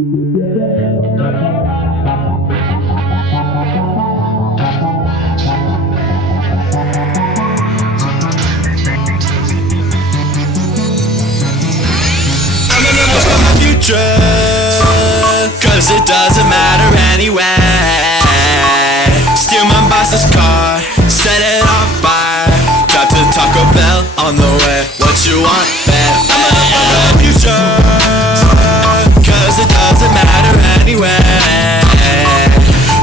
Cause it doesn't matter anyway. Steal my boss's car, set it on fire. Got to Taco Bell on the way. What you want, babe? I'm the future. Cause it doesn't matter anyway.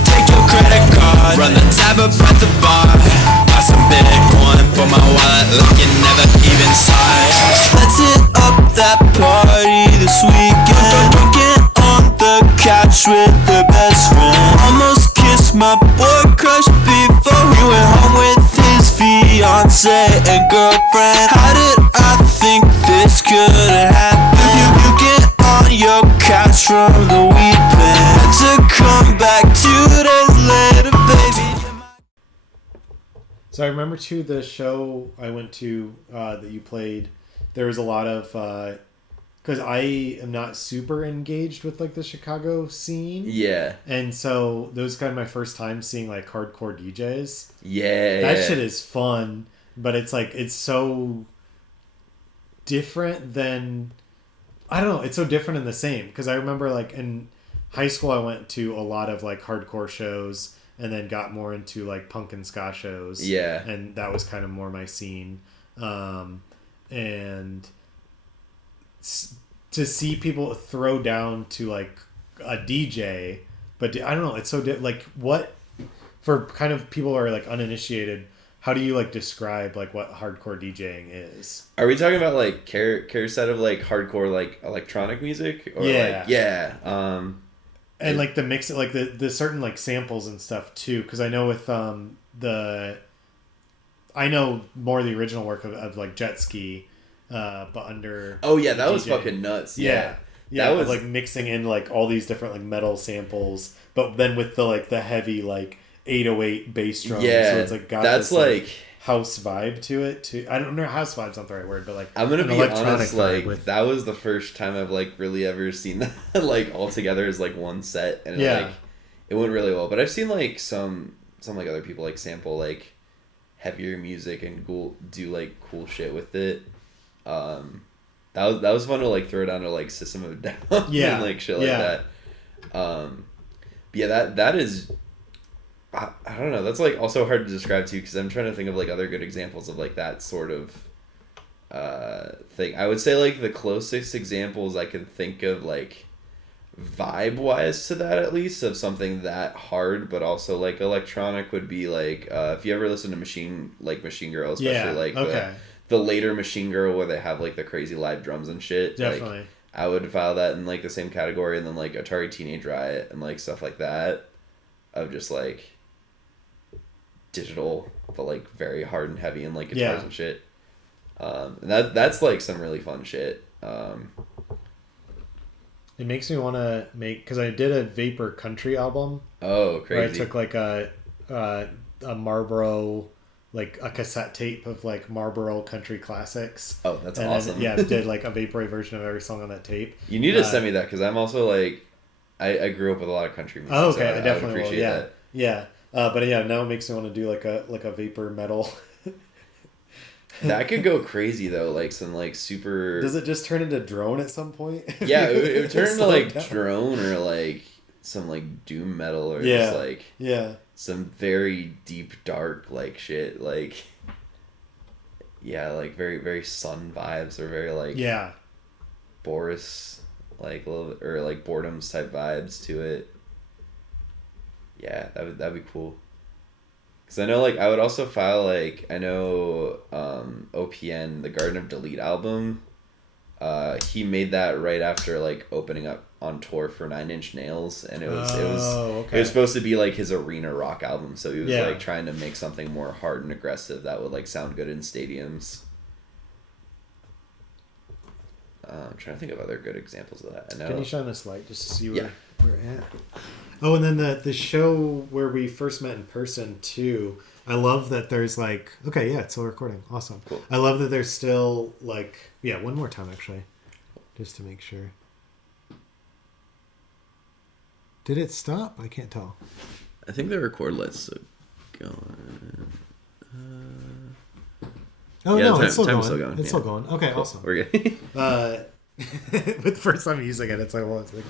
Take your credit card, run the tab up at the bar. Buy some Bitcoin for my wallet, like you never even saw it. Let's hit up that party this weekend. Drinking on the couch with the best friend. Almost kissed my boy crush before he went home with his fiance and girlfriend. How did I think this could happen? You get on your couch from the weekend to come back 2 days later, baby. So I remember too the show I went to that you played. There was a lot of because I am not super engaged with like the Chicago scene. Yeah. And so those kind of my first time seeing like hardcore DJs. Yeah. That shit is fun, but it's like it's so different than I don't know. It's so different and the same because I remember like in high school I went to a lot of like hardcore shows. And then got more into like punk and ska shows. Yeah. And that was kind of more my scene. And to see people throw down to like a DJ, but I don't know, it's so like what for kind of people who are like uninitiated, how do you like describe like what hardcore DJing is? Are we talking about like care set of like hardcore like electronic music or yeah. like yeah. And like the mix, like the certain like samples and stuff too, because I know with I know more of the original work of like Jet Ski, but under oh yeah, that DJ. was fucking nuts. Yeah, that was like mixing in like all these different like metal samples, but then with the like the heavy like 808 bass drum. Yeah, so it's like got that's this, like house vibe to it too. I don't know, house vibe's not the right word, but like I'm gonna be honest, like with... that was the first time I've like really ever seen that like all together as like one set, and like it went really well. But I've seen like some like other people like sample like heavier music and do like cool shit with it. That was fun to like throw down to like System of a Down and like shit like that. But yeah, that is. I don't know. That's like also hard to describe too because I'm trying to think of like other good examples of like that sort of thing. I would say like the closest examples I can think of like vibe wise to that at least of something that hard but also like electronic would be like if you ever listen to Machine Girl, especially like the later Machine Girl where they have like the crazy live drums and shit. Definitely. Like, I would file that in like the same category, and then like Atari Teenage Riot and like stuff like that of just like digital but like very hard and heavy and like guitars and shit. And that's like some really fun shit. It makes me want to make, because I did a Vapor Country album. Oh, crazy! Where I took like a Marlboro, like a cassette tape of like Marlboro country classics. Oh, that's awesome! Then, did like a vaporwave version of every song on that tape. You need to send me that because I'm also like, I grew up with a lot of country music. Oh, okay, so I definitely would appreciate that. Yeah. But yeah, now it makes me want to do like a vapor metal. That could go crazy though, like some like super. Does it just turn into drone at some point? Yeah, it would turn into like drone or like some like doom metal or just like some very deep dark like shit like. Yeah, like very very Sun vibes or very like Boris like a little bit, or like Boredom's type vibes to it. Yeah, that'd be cool. Cause I know like I would also file like I know OPN, the Garden of Delete album. He made that right after like opening up on tour for Nine Inch Nails, and it was supposed to be like his arena rock album. So he was like trying to make something more hard and aggressive that would like sound good in stadiums. I'm trying to think of other good examples of that. I know. Can you shine this light just to see where we're at? Oh, and then the show where we first met in person too. I love that there's like it's still recording. Awesome. Cool. I love that there's still like one more time actually, just to make sure. Did it stop? I can't tell. I think the record light's going. Oh, Yeah, no, it's still time's going. still going, It's yeah. still going. Okay, Cool. awesome. We're good. With the first time using it, it's like, well, it's like,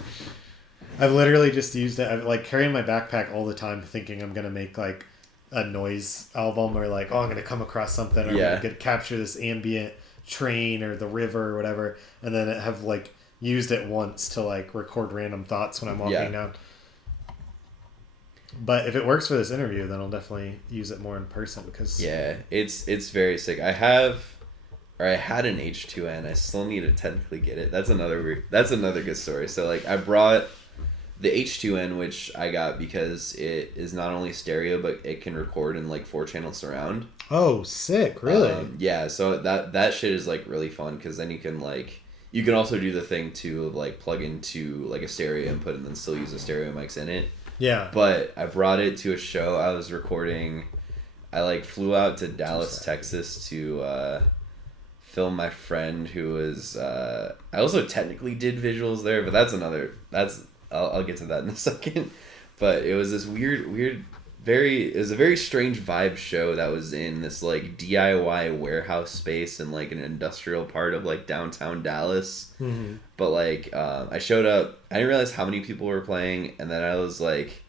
I've literally just used it. I've like carrying my backpack all the time, thinking I'm gonna make like a noise album or like, oh, I'm gonna come across something or Yeah. I'm gonna capture this ambient train or the river or whatever, and then I have like used it once to like record random thoughts when I'm walking down. But if it works for this interview, then I'll definitely use it more in person because Yeah, it's very sick. I had an H2N. I still need to technically get it. That's another good story. So like I brought the H2N, which I got because it is not only stereo but it can record in like 4-channel surround. Oh, sick! Really? Yeah. So that shit is like really fun because then you can also do the thing to like plug into like a stereo input and then still use the stereo mics in it. Yeah. But I brought it to a show I was recording. I like flew out to Dallas, Texas to film my friend who was I also technically did visuals there, but I'll get to that in a second. But it was this weird it was a very strange vibe show that was in this like DIY warehouse space in like an industrial part of like downtown Dallas. Mm-hmm. But like I showed up, I didn't realize how many people were playing, and then I was like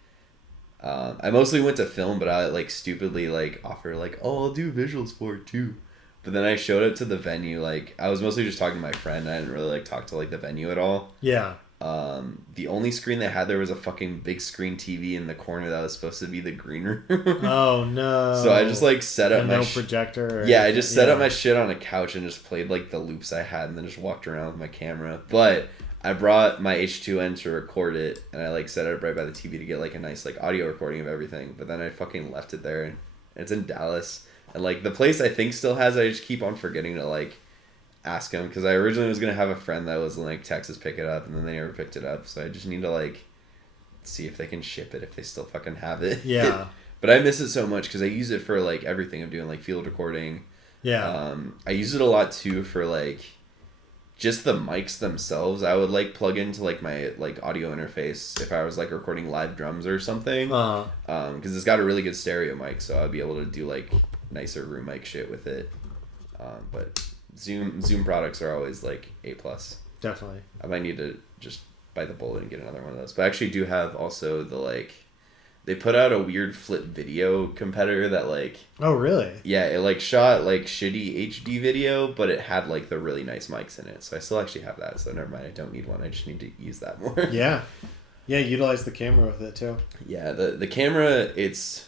I mostly went to film, but I like stupidly like offered like, oh, I'll do visuals for it too. But then I showed up to the venue, like I was mostly just talking to my friend. I didn't really like talk to like the venue at all. Yeah. The only screen they had there was a fucking big screen TV in the corner that was supposed to be the green room. Oh no! So I just like set up my projector. Yeah, I just set up my shit on a couch and just played like the loops I had, and then just walked around with my camera. But I brought my H2N to record it, and I like set it up right by the TV to get like a nice like audio recording of everything. But then I fucking left it there, and it's in Dallas, and like the place I think still has it. I just keep on forgetting to like ask him because I originally was gonna have a friend that was in like Texas pick it up, and then they never picked it up. So I just need to like see if they can ship it if they still fucking have it. Yeah. But I miss it so much because I use it for like everything I'm doing, like field recording. Yeah. I use it a lot too for like just the mics themselves. I would like plug into like my like audio interface if I was like recording live drums or something. Because it's got a really good stereo mic, so I'd be able to do like nicer room mic shit with it. But Zoom products are always like A+. Definitely. I might need to just bite the bullet and get another one of those. But I actually do have also the like, they put out a weird flip video competitor that like, oh really? Yeah, it like shot like shitty HD video, but it had like the really nice mics in it. So I still actually have that. So never mind, I don't need one. I just need to use that more. Yeah. Yeah, utilize the camera with it too. Yeah, the camera, it's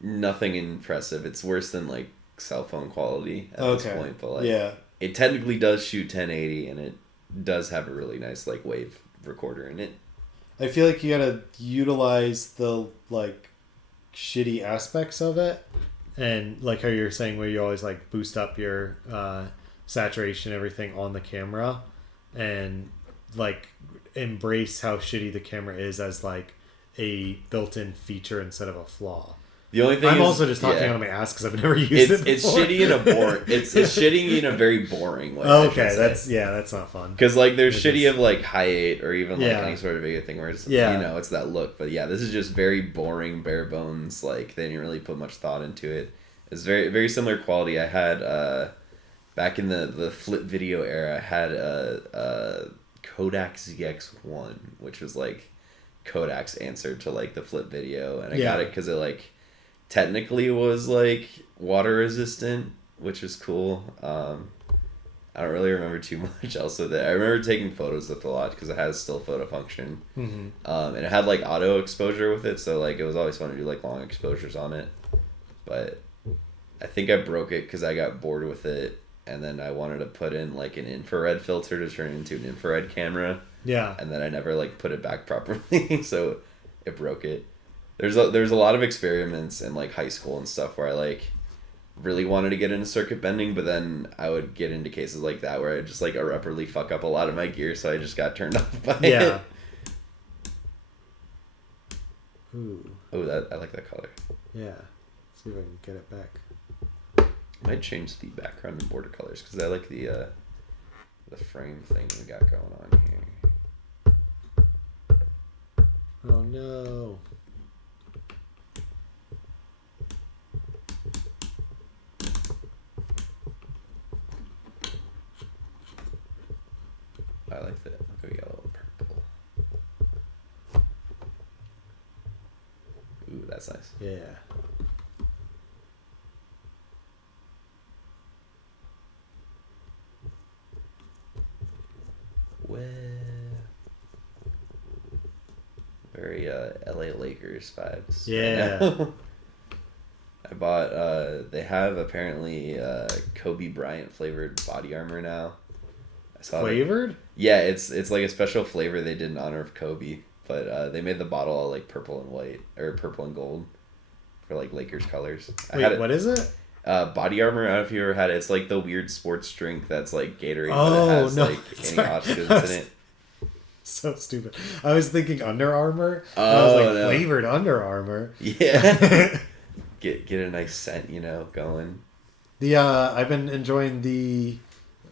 nothing impressive. It's worse than like cell phone quality at this point, but like it technically does shoot 1080 and it does have a really nice like wave recorder in it. I feel like you gotta utilize the like shitty aspects of it, and like how you're saying where you always like boost up your saturation, everything on the camera, and like embrace how shitty the camera is as like a built-in feature instead of a flaw. The only thing I'm also just talking out of my ass because I've never used it before. It's shitty in a it's shitty in a very boring way. Okay, that's not fun. Because like there's shitty of like Hi8 or even like any sort of video thing where it's you know it's that look. But yeah, this is just very boring, bare bones. Like they didn't really put much thought into it. It's very very similar quality. I had back in the flip video era, I had a Kodak ZX1, which was like Kodak's answer to like the flip video, and I got it because it like technically was like water resistant, which is cool. I don't really remember too much else with it. I remember taking photos with it a lot because it has still photo function. Mm-hmm. And it had like auto exposure with it, so like it was always fun to do like long exposures on it. But I think I broke it because I got bored with it, and then I wanted to put in like an infrared filter to turn it into an infrared camera. Yeah. And then I never like put it back properly, so it broke it. There's a lot of experiments in like high school and stuff where I like really wanted to get into circuit bending, but then I would get into cases like that where I just like irreparably fuck up a lot of my gear, so I just got turned off by it. Ooh. Oh, that I like that color. Yeah. Let's see if I can get it back. I might change the background and border colors because I like the frame thing we got going on here. no. I like that. Okay, we got a little purple. Ooh, that's nice. Yeah. Well, very LA Lakers vibes. Yeah. Right now. I bought. They have apparently Kobe Bryant flavored body armor now. I saw Flavored? Yeah, it's like a special flavor they did in honor of Kobe, but they made the bottle all like purple and white or purple and gold for like Lakers colors. Wait, what is it? Body armor. I don't know if you ever had it. It's like the weird sports drink that's like Gatorade, but Oh, it has no. like antioxidants in it. So stupid. I was thinking Under Armour. Oh, I was like, no. flavored Under Armour. Yeah. Get a nice scent, going. I've been enjoying the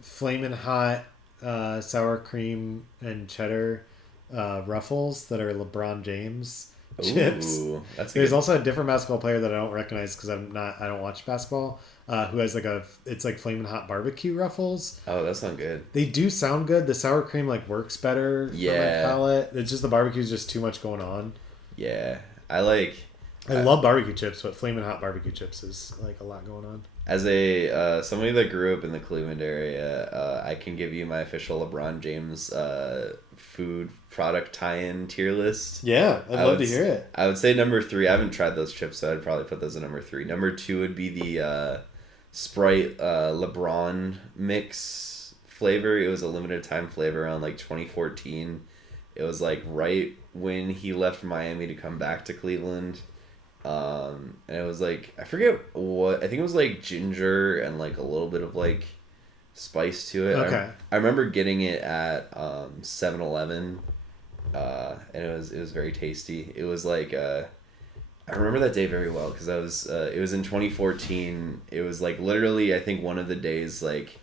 Flamin' Hot sour cream and cheddar Ruffles that are LeBron James chips. Ooh, that's There's good. also a different basketball player that I don't recognize because I don't watch basketball. Who has it's like Flamin' Hot barbecue Ruffles. Oh, that sounds good. They do sound good. The sour cream like works better for my palate. It's just the barbecue's just too much going on. Yeah, I love barbecue chips, but Flamin' Hot barbecue chips is like a lot going on. As a somebody that grew up in the Cleveland area, I can give you my official LeBron James food product tie-in tier list. Yeah, I'd love to hear it. I would say number 3. I haven't tried those chips, so I'd probably put those at number 3. Number 2 would be the Sprite LeBron mix flavor. It was a limited time flavor around like 2014. It was like right when he left Miami to come back to Cleveland. And it was like, I forget what, I think it was like ginger and like a little bit of like spice to it. Okay. I remember getting it at 7-Eleven, and it was very tasty. It was like, I remember that day very well because it was in 2014. It was like literally, I think one of the days like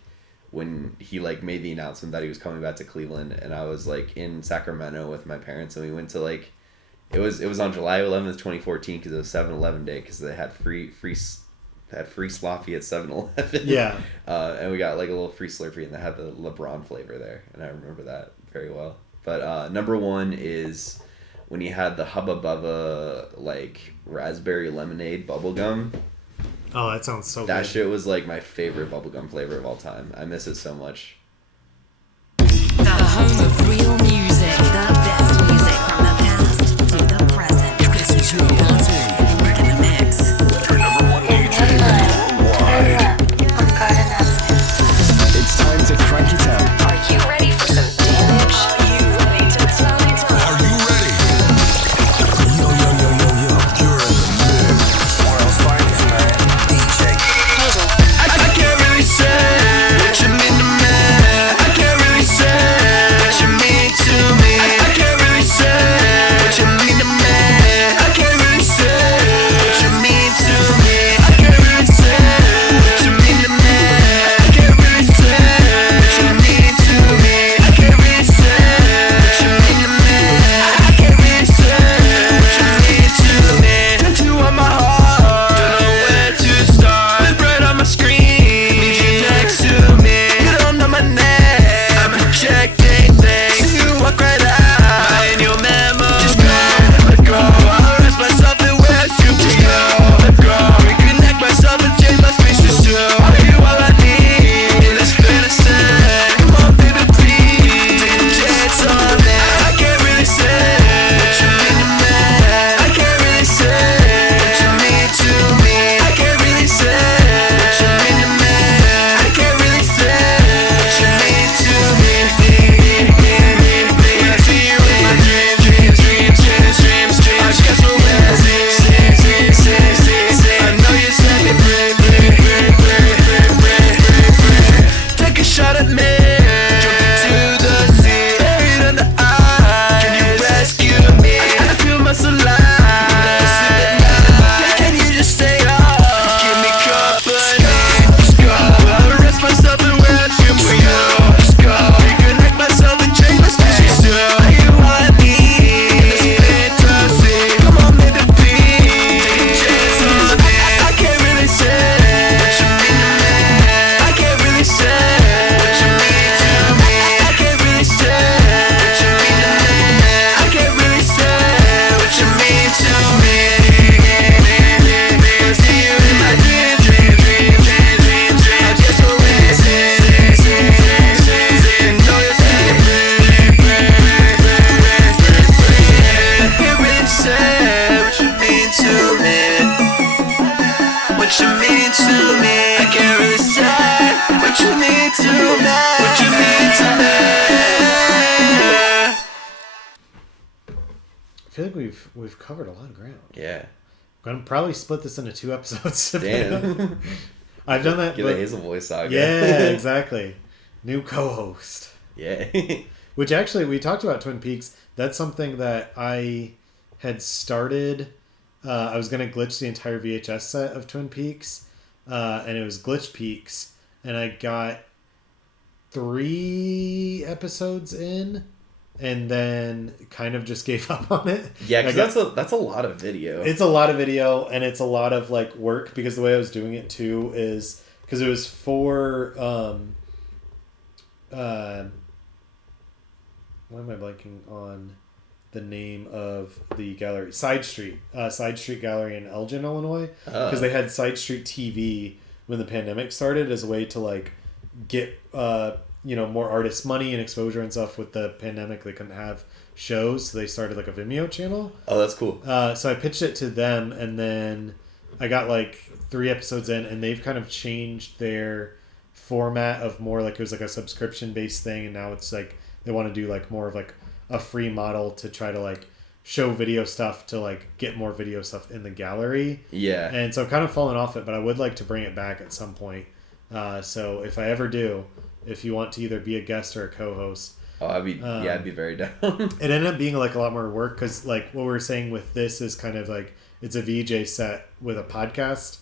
when he like made the announcement that he was coming back to Cleveland, and I was like in Sacramento with my parents, and we went to like, it was on July 11th, 2014 because it was 7-Eleven day because they had free sloppy at 7-Eleven. Yeah. And we got like a little free Slurpee, and they had the LeBron flavor there, and I remember that very well. But number 1 is when he had the Hubba Bubba like raspberry lemonade bubblegum. Oh, that sounds so That good. shit was like my favorite bubblegum flavor of all time. I miss it so much. The home of real music. The best music from the past to the present. This is your party. In the mix. Your number 1 DJ worldwide. It's time to crank it up. Are you ready for some damage? Are you ready to turn it up? Are you ready? Yo, yo, yo, yo, yo. You're in the mix. World's finest, man. DJ. I can't really say what you mean to me. I can't really say what you mean to me. feel like we've covered a lot of ground. Yeah. I'm gonna probably split this into 2 episodes. Damn. I've done that. Get a hazelboy saga. Yeah, exactly. New co-host. Yeah. Which actually, we talked about Twin Peaks. That's something that I had started. I was going to glitch the entire VHS set of Twin Peaks. And it was Glitch Peaks. And I got 3 episodes in. And then kind of just gave up on it. Yeah, because that's a lot of video. It's a lot of video, and it's a lot of like work, because the way I was doing it too is because it was for why am I blanking on the name of the gallery? Side Street Gallery in Elgin, Illinois, because they had Side Street TV when the pandemic started as a way to like get more artists money and exposure and stuff. With the pandemic, they couldn't have shows, so they started like a Vimeo channel. Oh, that's cool. So I pitched it to them, and then I got like 3 episodes in, and they've kind of changed their format of more like it was like a subscription based thing, and now it's like they want to do like more of like a free model to try to like show video stuff to like get more video stuff in the gallery. Yeah. And so I've kind of fallen off it, but I would like to bring it back at some point. So if I ever do, if you want to either be a guest or a co-host. Oh, I'd be very down. It ended up being like a lot more work, because like what we were saying with this is kind of like it's a VJ set with a podcast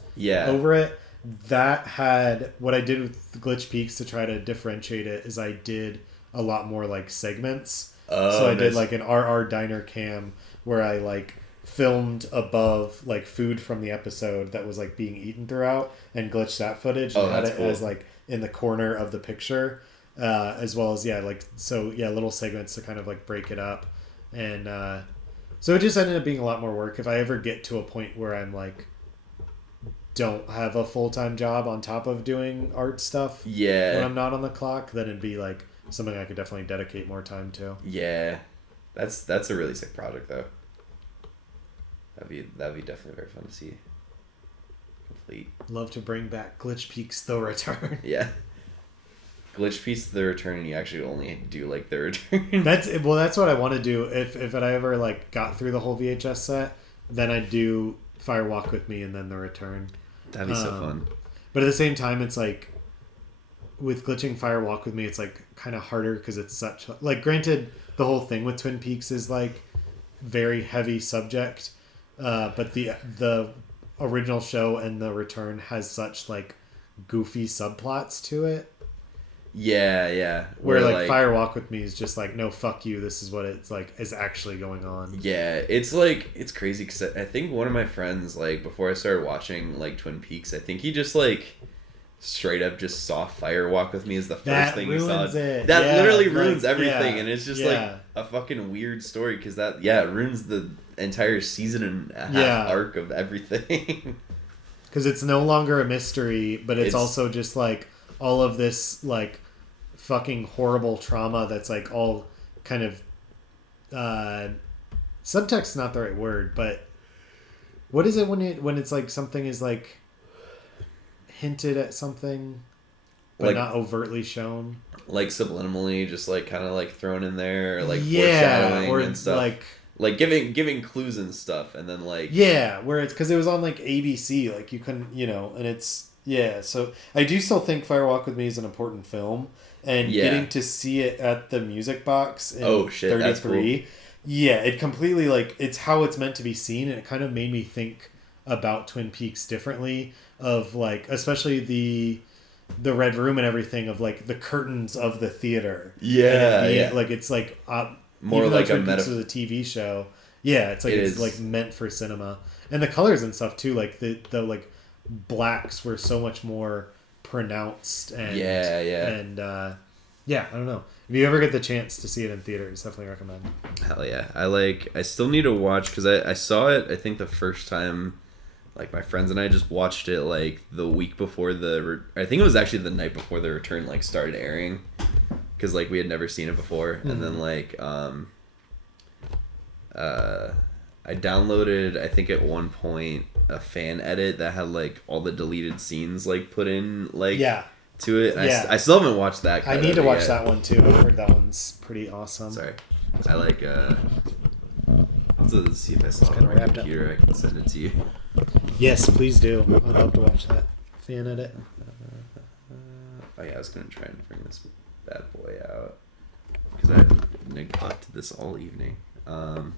over it. That had what I did with Glitch Peaks to try to differentiate it is I did a lot more like segments. So I did like an RR diner cam where I like filmed above like food from the episode that was like being eaten throughout and glitched that footage and had it cool. As like in the corner of the picture, as well as little segments to kind of like break it up. And so it just ended up being a lot more work. If I ever get to a point where I'm like don't have a full-time job on top of doing art stuff when I'm not on the clock, then it'd be like something I could definitely dedicate more time to. Yeah, that's a really sick project though. That'd be definitely very fun to see complete. Love to bring back Glitch Peaks The Return. Yeah, Glitch Peaks The Return, and you actually only do like the return. That's what I want to do. If I ever like got through the whole VHS set, then I'd do Fire Walk With Me and then The Return. That'd be so fun. But at the same time, it's like with glitching Fire Walk With Me, it's like kind of harder because it's such like, granted, the whole thing with Twin Peaks is like very heavy subject, but the original show and The Return has such like goofy subplots to it. Yeah. Where like Fire Walk With Me is just like, no, fuck you. This is what it's like is actually going on. Yeah, it's like it's crazy because I think one of my friends, like before I started watching like Twin Peaks, I think he just like straight up just saw Fire Walk With Me as the first thing he saw. It. That literally ruins everything, and it's just like a fucking weird story because it ruins the entire season and a half arc of everything. Because it's no longer a mystery, but it's also just like all of this like fucking horrible trauma that's like all kind of subtext, not the right word, but what is it when it's like something is like hinted at something but like, not overtly shown, like subliminally just like kind of like thrown in there, or like foreshadowing or and stuff, like giving clues and stuff, and then like where it's because it was on like ABC, like you couldn't, and it's so I do still think Fire Walk With Me is an important film, and getting to see it at the Music Box in 33, that's cool. It completely like it's how it's meant to be seen, and it kind of made me think about Twin Peaks differently, of like especially the Red Room and everything, of like the curtains of the theater. Like it's like more like a metaphor of the TV show. It's like it's like meant for cinema, and the colors and stuff too, like the like blacks were so much more pronounced, and and I don't know, if you ever get the chance to see it in theaters, definitely recommend. Hell yeah. I still need to watch, because I saw it, I think the first time, like my friends and I just watched it like the week before I think it was actually the night before The Return like started airing, because like we had never seen it before. And then like I downloaded, I think at one point, a fan edit that had like all the deleted scenes like put in like to it. I still haven't watched that. I need to watch that one too. I've heard that one's pretty awesome. Sorry, I like. to see if I saw it on kinda my wrapped up. computer. I can send it to you. Yes, please do. I'd love to watch that fan edit. Oh yeah, I was gonna try and bring this bad boy out because I've neglected this all evening. I'm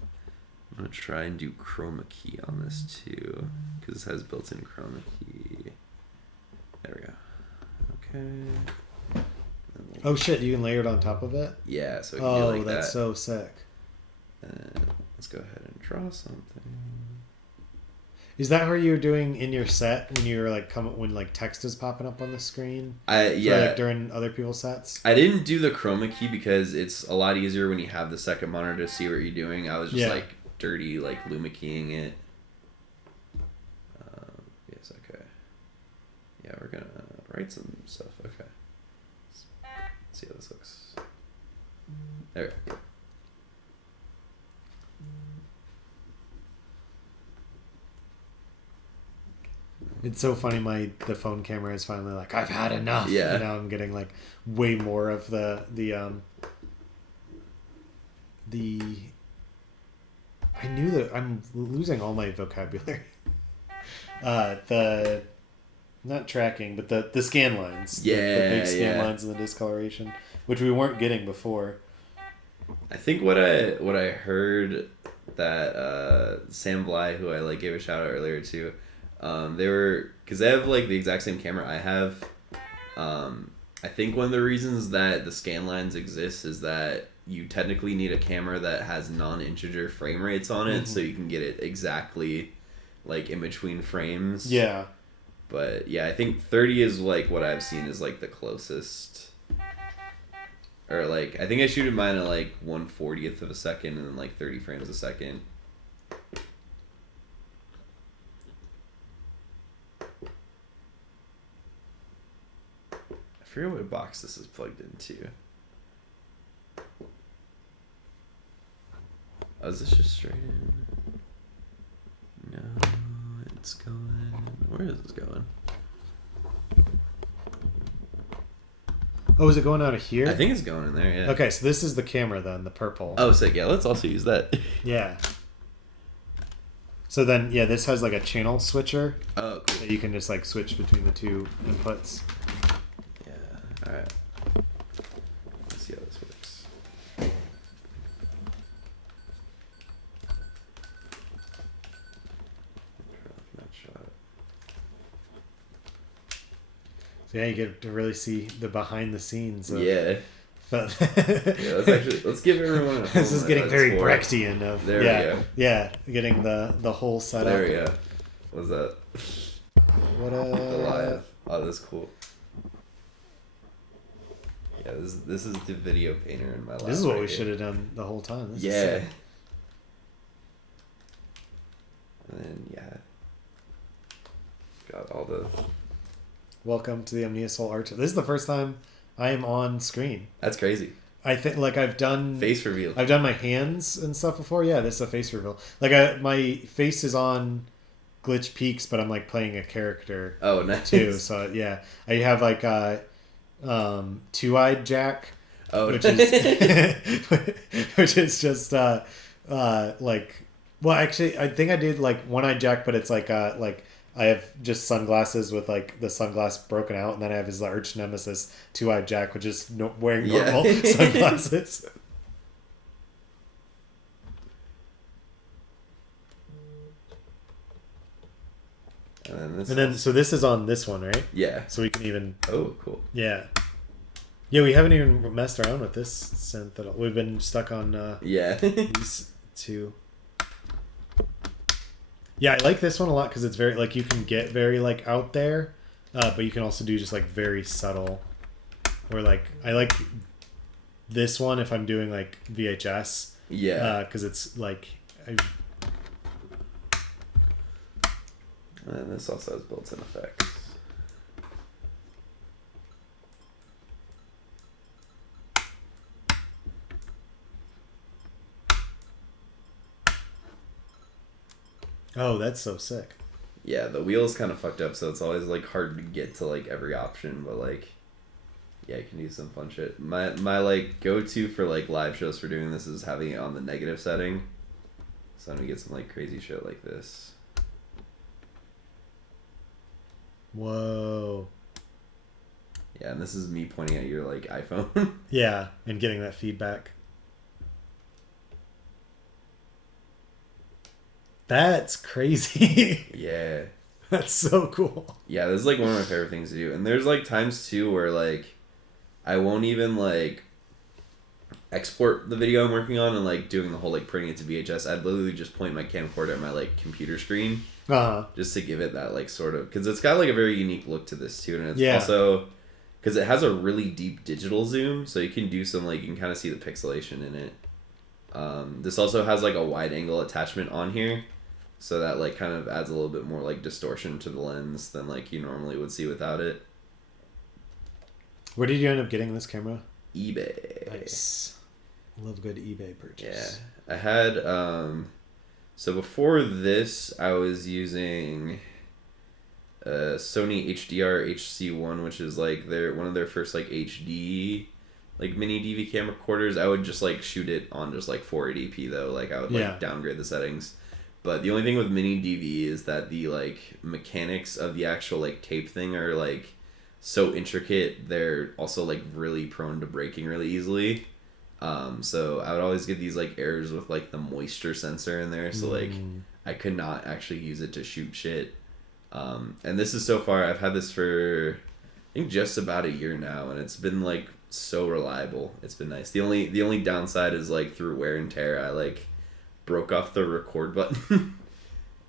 gonna try and do chroma key on this too because this has built-in chroma key. There we go. Okay. Oh shit, you can layer it on top of it? Yeah, so we can do Oh, like that's that. so sick. And let's go ahead and draw something. Is that how you were doing in your set when you were like when like text is popping up on the screen? Yeah. For, like during other people's sets? I didn't do the chroma key because it's a lot easier when you have the second monitor to see what you're doing. I was just like dirty like luma keying it. Yes, okay. Yeah, we're gonna write some stuff. Okay. Let's see how this looks. There we go. It's so funny. The phone camera is finally like, I've had enough. Yeah. And now I'm getting like way more of the I knew that I'm losing all my vocabulary. The not tracking, but the scan lines. The big scan lines and the discoloration, which we weren't getting before. I think what I heard that Sam Bly, who I like gave a shout out earlier to, they were because they have like the exact same camera I have. I think one of the reasons that the scan lines exist is that you technically need a camera that has non-integer frame rates on it, so you can get it exactly like in between frames. Yeah. But yeah, I think 30 is like what I've seen is like the closest. Or like I think I shoot mine at like 1/40th of a second and then like 30 frames a second. I forget what box this is plugged into. Oh, is this just straight in? No, it's going. Where is this going? Oh, is it going out of here? I think it's going in there, yeah. Okay, so this is the camera then, the purple. Oh, sick. Yeah, let's also use that. Yeah. So then, yeah, this has like a channel switcher. Oh, cool. That you can just like switch between the two inputs. Yeah, alright. Let's see how this works. Not shot. So yeah, you get to really see the behind the scenes. Of, Yeah. yeah, Let's give everyone a this is home getting that's very for- Brechtian of There we go. yeah, getting the whole setup. There we go. What's that? What Goliath. Oh, that's cool. Yeah, this is the video painter in my lap. This is what right we here. should have done the whole time. This is Yeah. sick. And then yeah. Got all the. Welcome to the Omnia Sol Art Show. This is the first time I am on screen. That's crazy. I think like I've done Face reveal. I've done my hands and stuff before. Yeah, this is a face reveal. Like my face is on Glitch Peaks, but I'm like playing a character Oh, nice. too. So yeah, I have like Two-Eyed Jack, Oh, which nice. is which is just like well actually I think I did like One-Eyed Jack, but it's like I have just sunglasses with like the sunglass broken out, and then I have his arch nemesis Two-Eyed Jack, which is wearing Yeah. normal sunglasses. And So this is on this one, right? yeah. So we can even Oh, cool. yeah. We haven't even messed around with this synth at all. We've been stuck on Yeah. these two. Yeah, I like this one a lot because it's very like you can get very like out there, but you can also do just like very subtle. Or like I like this one if I'm doing like VHS. Yeah. Because it's like And this also has built-in effects. oh, that's so sick. Yeah, the wheel's kind of fucked up, so it's always like hard to get to like every option, but like yeah, you can do some fun shit. My like go-to for like live shows for doing this is having it on the negative setting. So I'm gonna get some like crazy shit like this. Whoa. Yeah, and this is me pointing at your like iPhone. Yeah, and getting that feedback. That's crazy. Yeah. That's so cool. Yeah, this is like one of my favorite things to do. And there's like times too where like I won't even like export the video I'm working on and like doing the whole like printing it to VHS. I'd literally just point my camcorder at my like computer screen just to give it that like sort of, because it's got like a very unique look to this too, and it's also because it has a really deep digital zoom, so you can do some like you can kind of see the pixelation in it. This also has like a wide angle attachment on here, so that like kind of adds a little bit more like distortion to the lens than like you normally would see without it. Where did you end up getting this camera? eBay. Nice. Love a good eBay purchase. Yeah. I had so before this I was using Sony HDR HC1, which is like one of their first like HD like mini DV camcorders. I would just like shoot it on just like 480p though. Like I would like downgrade the settings. But the only thing with mini DV is that the like mechanics of the actual like tape thing are like so intricate. They're also like really prone to breaking really easily. So I would always get these like errors with like the moisture sensor in there. So like I could not actually use it to shoot shit. And this is so far, I've had this for I think just about a year now, and it's been like so reliable. It's been nice. The only downside is like through wear and tear, I like broke off the record button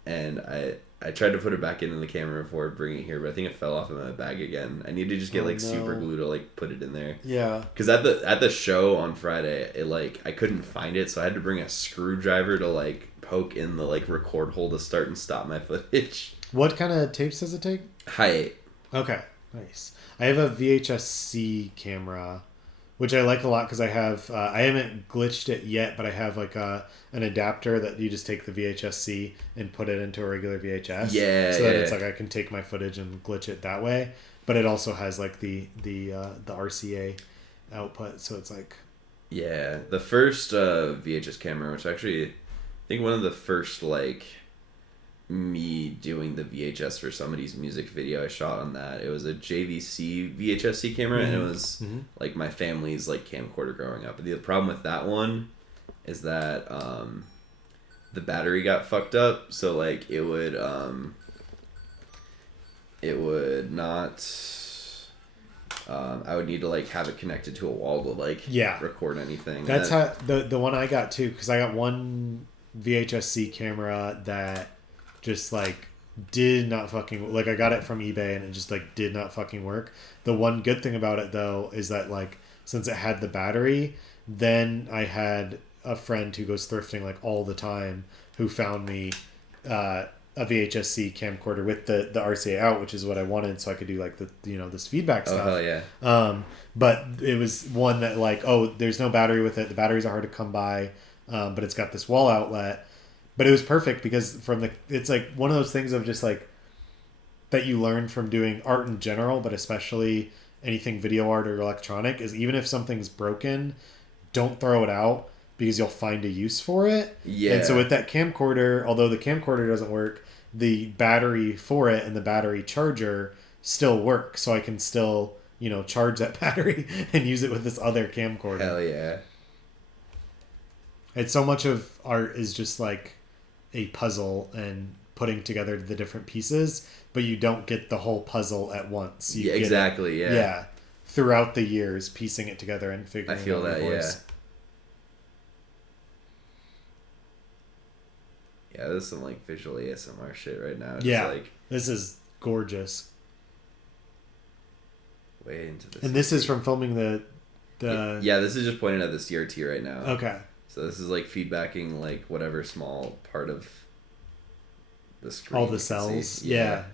and I tried to put it back into the camera before bringing it here, but I think it fell off in my bag again. I need to just get super glue to like put it in there. Yeah. Because at the show on Friday, it like I couldn't find it, so I had to bring a screwdriver to like poke in the like record hole to start and stop my footage. What kind of tapes does it take? Hi. Okay, nice. I have a VHS-C camera, which I like a lot because I have I haven't glitched it yet, but I have like an adapter that you just take the VHS-C and put it into a regular VHS. Yeah. So that it's like I can take my footage and glitch it that way. But it also has like the RCA output, so it's like. Yeah, the first VHS camera, which actually I think one of the first like me doing the VHS for somebody's music video I shot on that. It was a JVC VHS-C camera, and it was like my family's like camcorder growing up. But the problem with that one is that the battery got fucked up, so like it would not. I would need to like have it connected to a wall to like record anything. That's how the one I got too, because I got one VHS-C camera that just like did not fucking like. I got it from eBay and it just like did not fucking work. The one good thing about it though is that like since it had the battery, then I had a friend who goes thrifting like all the time who found me a VHS-C camcorder with the RCA out, which is what I wanted, so I could do like the this feedback stuff. Oh hell yeah. But it was one that like, oh, there's no battery with it. The batteries are hard to come by, but it's got this wall outlet. But it was perfect because it's like one of those things of just like that you learn from doing art in general, but especially anything video art or electronic, is even if something's broken, don't throw it out because you'll find a use for it. Yeah. And so with that camcorder, although the camcorder doesn't work, the battery for it and the battery charger still work. So I can still, charge that battery and use it with this other camcorder. Hell yeah. It's so much of art is just like a puzzle and putting together the different pieces, but you don't get the whole puzzle at once. You get exactly. it, yeah. Throughout the years, piecing it together and figuring. I feel that. Yeah. Yeah, this is some like visual ASMR shit right now. Just, this is gorgeous. Way into this. And this is from filming the. Yeah, this is just pointing at the CRT right now. Okay. So this is like feedbacking like whatever small part of the screen. All the cells. Yeah.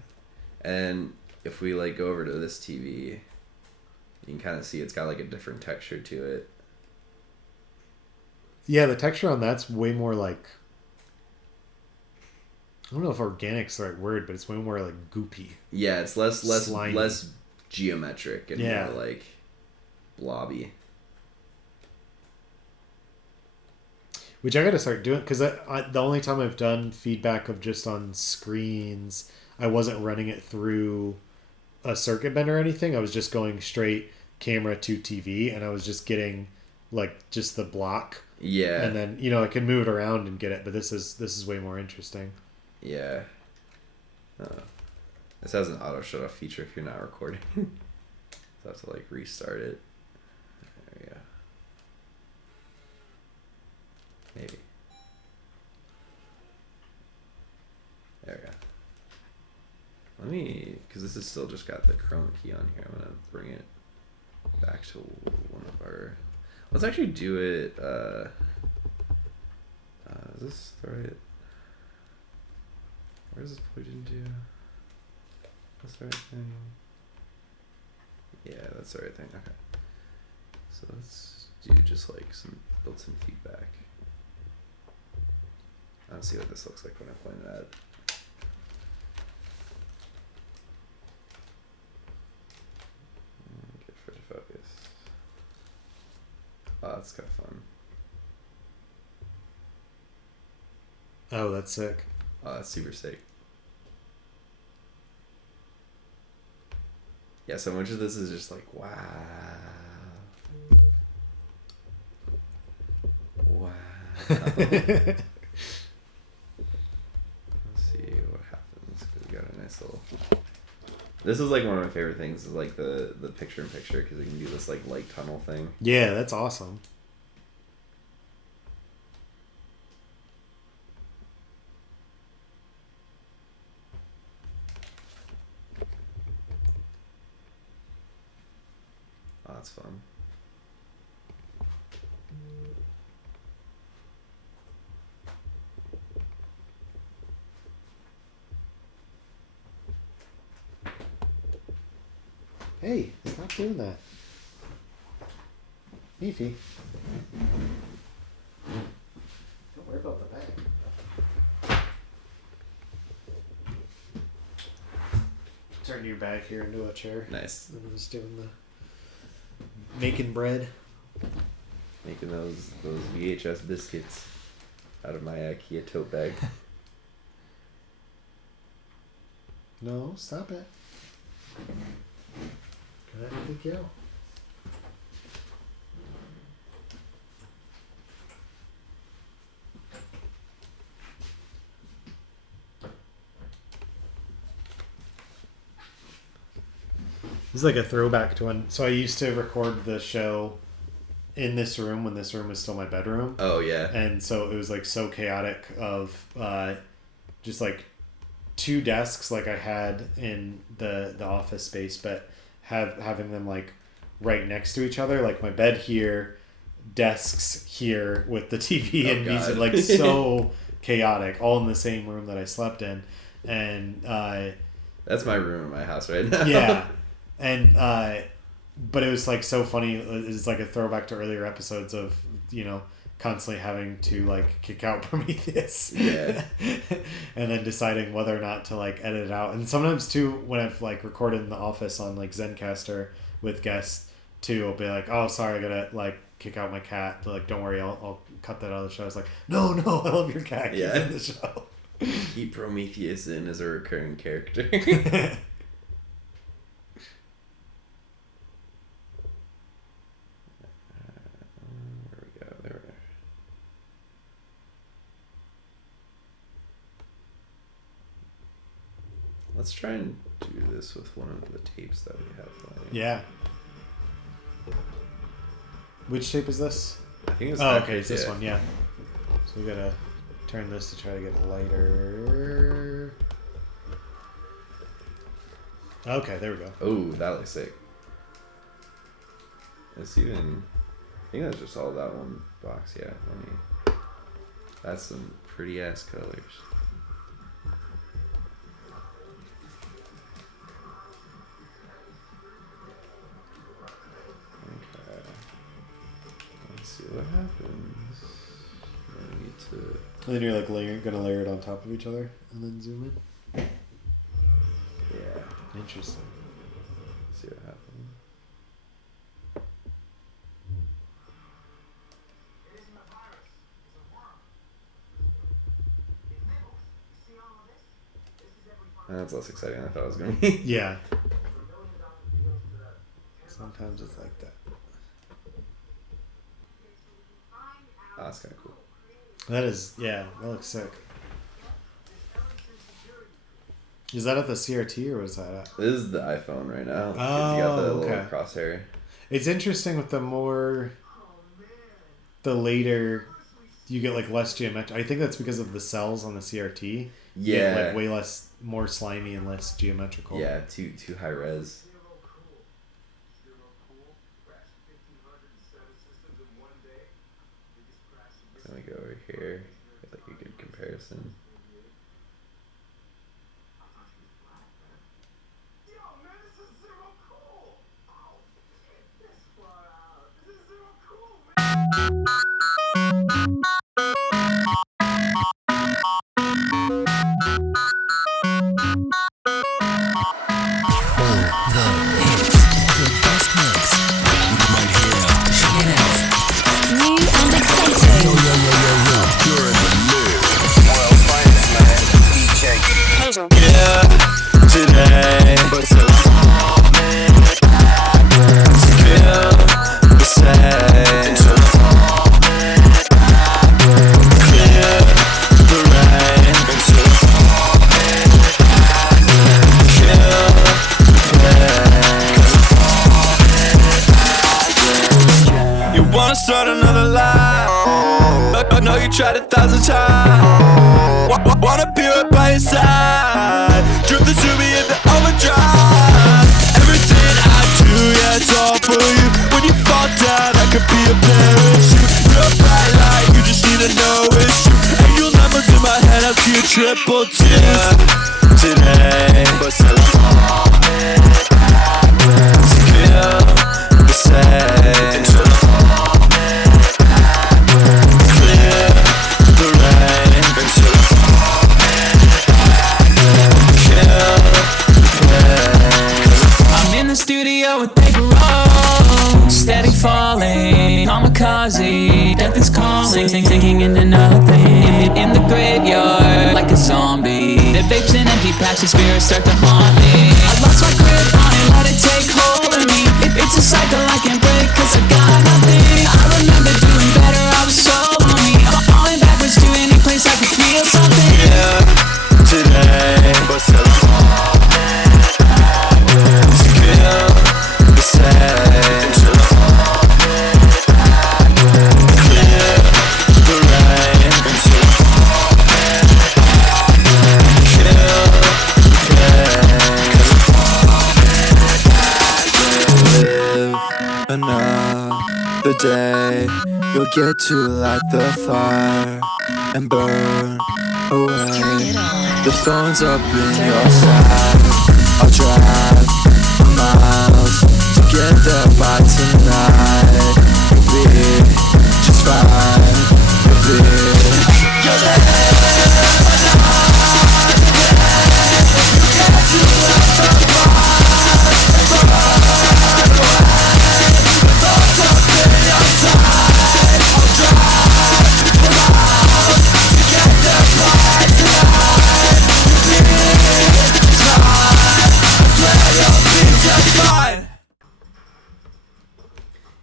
And if we like go over to this TV, you can kind of see it's got like a different texture to it. Yeah, the texture on that's way more like. I don't know if organic's the right word, but it's way more like goopy. Yeah, it's less slimy. less geometric and more like blobby. Which I gotta start doing, because the only time I've done feedback of just on screens, I wasn't running it through a circuit bend or anything. I was just going straight camera to TV, and I was just getting like just the block. Yeah. And then I can move it around and get it, but this is way more interesting. Yeah. This has an auto shut off feature if you're not recording. So I have to like restart it. There we go. Maybe. There we go. Let me, because this is still just got the chroma key on here. I'm gonna bring it back to one of our. Let's actually do it. Is this the right? Where does this plug into? That's the right thing. Yeah, that's the right thing. Okay. So let's do just like build some feedback. I'll see what this looks like when I point it at. Get for it to focus. Oh, that's kind of fun. Oh, that's sick. Oh, that's super sick. Yeah, so much of this is just like, wow. Wow. Let's see what happens. 'Cause we got a nice little. This is like one of my favorite things is like the picture in picture because we can do this like light tunnel thing. Yeah, that's awesome. Oh, that's fun. Hey, stop doing that. Beefy. Don't worry about the bag. Turn your bag here into a chair. Nice. And I'm just doing the making bread. Making those VHS biscuits out of my IKEA tote bag. No, stop it. Can I kick you out? This is like a throwback to when. So I used to record the show in this room when this room was still my bedroom. Oh yeah. And so it was like so chaotic of just like two desks like I had in the office space, but having them like right next to each other, like my bed here, desks here with the TV and God. music, like so chaotic, all in the same room that I slept in. And That's my room in my house right now. yeah. And but it was like so funny. It's like a throwback to earlier episodes of constantly having to like kick out Prometheus. Yeah. And then deciding whether or not to like edit it out. And sometimes too, when I've like recorded in the office on like Zencaster with guests too, I'll be like, oh sorry, I gotta like kick out my cat. But, like, don't worry, I'll cut that out of the show. I was like, no, I love your cat. Keep it in the show. Keep Prometheus in as a recurring character. Let's try and do this with one of the tapes that we have playing. Yeah. Which tape is this? I think it's okay, it's this one, yeah. So we gotta turn this to try to get it lighter. Okay, there we go. Oh, that looks sick. It's even... I think that's just all that one box, yeah. That's some pretty ass colors. See what happens. I need to... And then you're like gonna layer it on top of each other and then zoom in. Yeah. Interesting. See what happens. That's less exciting than I thought it was gonna be. Yeah. Sometimes it's like that. Oh, that's kind of cool. That is, yeah, that looks sick. Is that at the CRT or was that at? This is the iPhone right now. Oh, You got the okay. little crosshair. It's interesting with the later, you get like less geometric. I think that's because of the cells on the CRT. You Yeah. get, like way less, more slimy and less geometrical. Yeah, too high res. Let me go over here. Get like a good comparison. New and exciting. World's finest, man. DJ. Hazel. Yeah, today. Feel the same. Clear the rain. Kill the pain. You wanna start another life, but I know you tried 1,000 times. Wanna be right by your side. Drip the to me in the overdrive. Everything I do, yeah, it's all for you. When you fall down, I could be a parachute. You're a bright light, you just need to know it's true. Angel numbers in my head, I see a triple T. Yeah, today. Feel the same. Clear the rain. I'm in the studio with paper rolls, steady falling, kamikaze, death is calling, sinking into nothing, in the graveyard, like a zombie, the vapes and empty packs of spirits start to haunt me, I lost my grip on it, let it take hold of me, it's a cycle I can't break, cause I got nothing, I remember doing better, I was so lonely, I'm falling backwards to any place I could feel something, Yeah, today. Feel the same. Clear the rain. Kill the pain. Live another day. You'll get to light the fire and burn away. The phone's up in your side. I'll drive miles to get there by tonight. You'll be just fine. You'll be.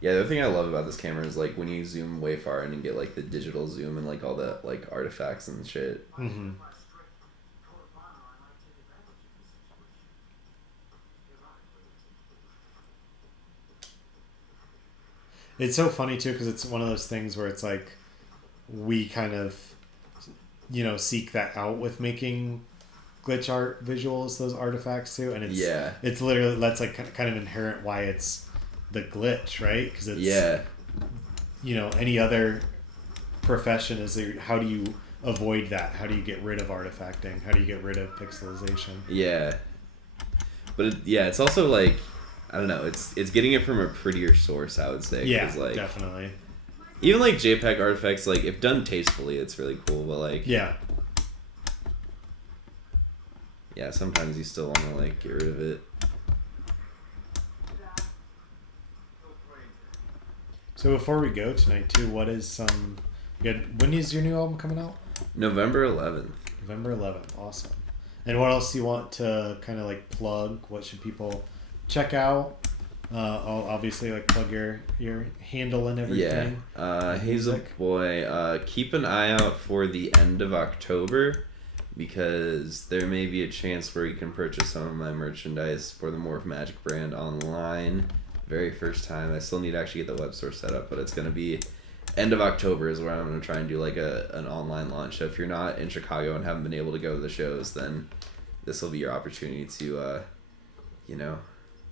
Yeah, the other thing I love about this camera is like when you zoom way far in and get like the digital zoom and like all the like artifacts and shit. Mm-hmm. It's so funny too because it's one of those things where it's like we kind of, seek that out with making glitch art visuals, those artifacts too, and it's literally that's like kind of inherent why it's the glitch, right? Because it's any other profession is how do you avoid that? How do you get rid of artifacting? How do you get rid of pixelization? Yeah, but it's also like I don't know. It's getting it from a prettier source, I would say. Yeah, like, definitely. Even like JPEG artifacts, like if done tastefully, it's really cool. But like yeah, sometimes you still want to like get rid of it. So before we go tonight too, what is when is your new album coming out? November 11th. November 11th. Awesome. And what else do you want to kind of like plug? What should people check out? Obviously, like plug your handle and everything. Hazelboy. Keep an eye out for the end of October, because there may be a chance where you can purchase some of my merchandise for the Morph Magic brand online. Very first time. I still need to actually get the web store set up, but it's going to be end of October is where I'm going to try and do like an online launch. So if you're not in Chicago and haven't been able to go to the shows, then this will be your opportunity to,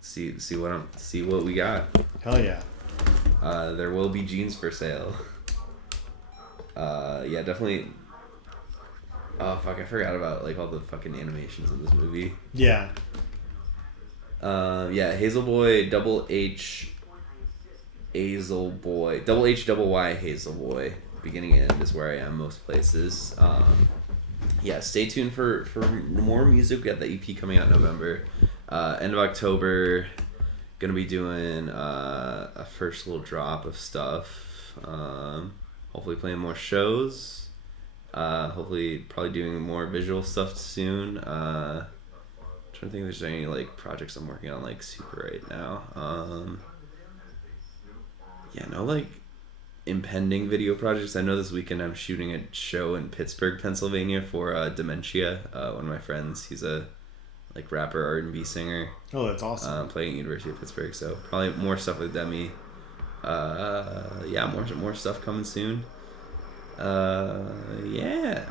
see what we got. Hell yeah. There will be jeans for sale. Definitely. Oh fuck! I forgot about like all the fucking animations in this movie. Yeah. Hazelboy, double H, Hazelboy, double H, double Y, Hazelboy. Beginning and end is where I am most places. Stay tuned for more music. We got the EP coming out in November. End of October, gonna be doing a first little drop of stuff. Hopefully playing more shows. Hopefully probably doing more visual stuff soon. Trying to think if there's any like projects I'm working on like super right now. No like impending video projects. I know this weekend I'm shooting a show in Pittsburgh, Pennsylvania for Dementia. One of my friends, he's a like rapper, R&B singer. Oh, that's awesome. Playing at University of Pittsburgh, so probably more stuff with Demi. More stuff coming soon. Oh,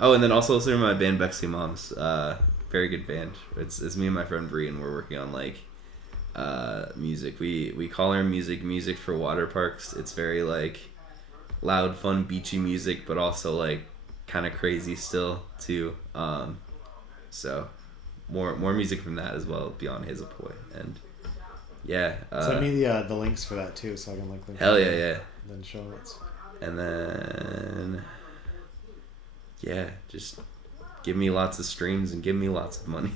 and then also listen to my band Bexley Moms. Very good band. It's me and my friend Bree, and we're working on like music. We call our music for water parks. It's very like loud, fun, beachy music, but also like kind of crazy still too. So more music from that as well beyond Hazelboy. And send me the links for that too, so I can like link. Hell yeah. Then show notes. And then just give me lots of streams and give me lots of money.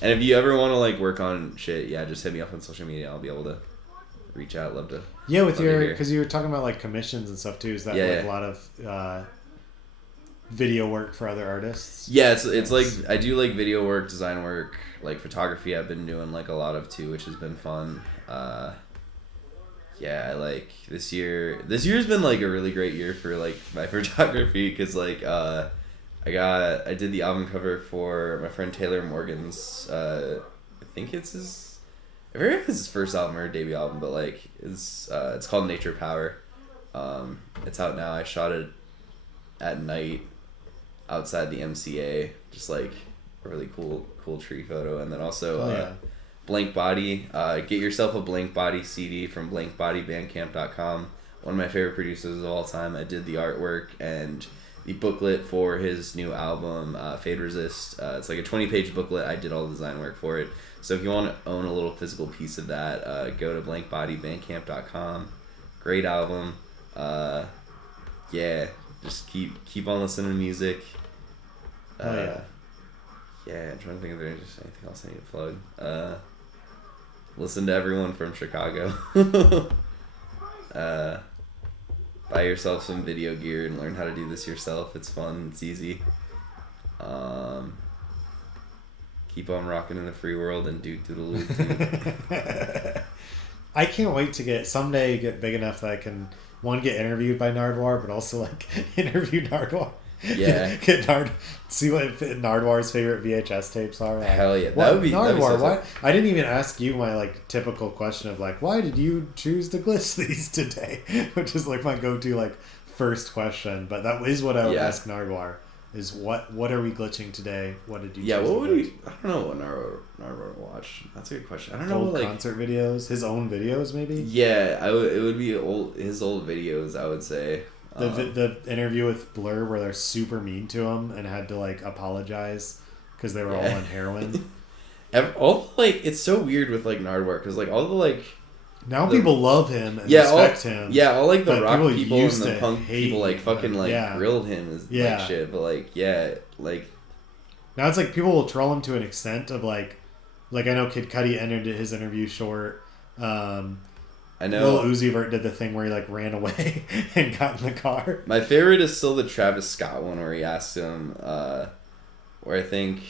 And if you ever want to like work on shit, just hit me up on social media. I'll be able to reach out. Love to. Yeah, with your, because you were talking about like commissions and stuff too. Is that like a lot of video work for other artists? Yeah, it's like I do like video work, design work, like photography. I've been doing like a lot of too, which has been fun. I like this year. This year's been like a really great year for like my photography, because like I did the album cover for my friend Taylor Morgan's. I think it's his. I forget if it's his first album or debut album, but like it's called Nature Power. It's out now. I shot it at night outside the MCA, just like a really cool tree photo, and then also Blank Body. Get yourself a Blank Body CD from blankbodybandcamp.com. One of my favorite producers of all time. I did the artwork and the booklet for his new album, Fade Resist. It's like a 20-page booklet. I did all the design work for it. So if you want to own a little physical piece of that, go to blankbodybandcamp.com. Great album. Just keep on listening to music. I'm trying to think if there's just anything else I need to plug. Listen to everyone from Chicago. Buy yourself some video gear and learn how to do this yourself. It's fun. It's easy. Keep on rocking in the free world and do doodle I can't wait to someday get big enough that I can get interviewed by Nardwuar, but also like interview Nardwuar. Yeah. See what Nardwar's favorite VHS tapes are. Like, hell yeah, that would be Nardwuar. Why? I didn't even ask you my like typical question of like, why did you choose to glitch these today? Which is like my go-to like first question. But that is what I would ask Nardwuar. Is what are we glitching today? What did you? Yeah, choose what to would glitch? I don't know what Nardwuar would watch. That's a good question. I don't know Old what, like concert videos, his own videos maybe. Yeah, it would be his old videos. I would say. The interview with Blur where they're super mean to him and had to like apologize because they were all on heroin. It's so weird with like Nardwuar because like all the like now people love him and respect him. Yeah, all like the rock people and used the to punk people like fucking like grilled him as like shit. But like now it's like people will troll him to an extent of like I know Kid Cudi ended his interview short. I know Lil Uzi Vert did the thing where he like ran away and got in the car. My favorite is still the Travis Scott one where he asked him where I think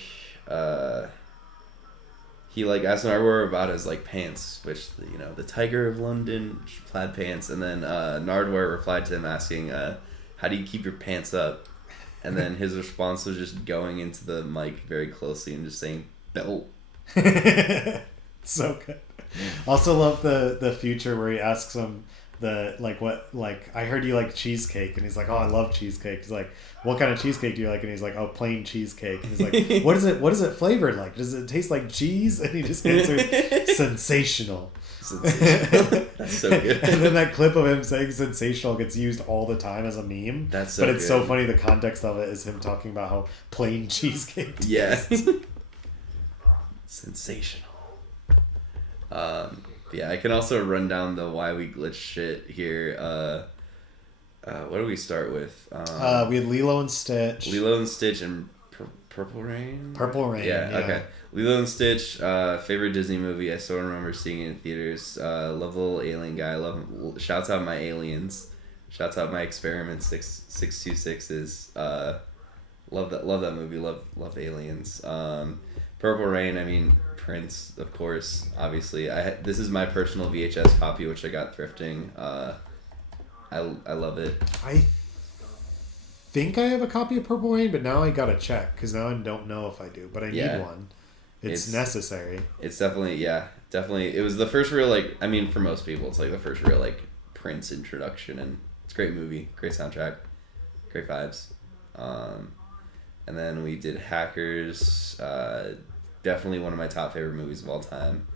he like asked Nardwuar about his like pants, which the Tiger of London plaid pants, and then Nardwuar replied to him asking, "How do you keep your pants up?" And then his response was just going into the mic very closely and just saying belt. So good. Also love the future where he asks him I heard you like cheesecake, and he's like, oh, I love cheesecake. He's like, what kind of cheesecake do you like? And he's like, oh, plain cheesecake. And he's like, what is it flavored like? Does it taste like cheese? And he just answers, sensational. That's so good. And then that clip of him saying sensational gets used all the time as a meme. That's so but it's good. so funny. The context of it is him talking about how plain cheesecake tastes. Yes. Sensational. Yeah, I can also run down the why we glitch shit here. What do we start with? We had Lilo and Stitch. Lilo and Stitch and Purple Rain? Purple Rain, yeah. Okay. Lilo and Stitch, favorite Disney movie. I still remember seeing it in theaters. Love the little alien guy. Love him. Shouts out my aliens. Shouts out my experiment 626s. Love that movie. Love aliens. Purple Rain, I mean, Prince, of course, obviously. This is my personal VHS copy, which I got thrifting. I love it. I think I have a copy of Purple Rain, but now I gotta check, because now I don't know if I do, but I need one. It's necessary. It's definitely. It was the first real, like, I mean, for most people, it's like the first real, like, Prince introduction, and it's a great movie, great soundtrack, great vibes. And then we did Hackers, definitely one of my top favorite movies of all time.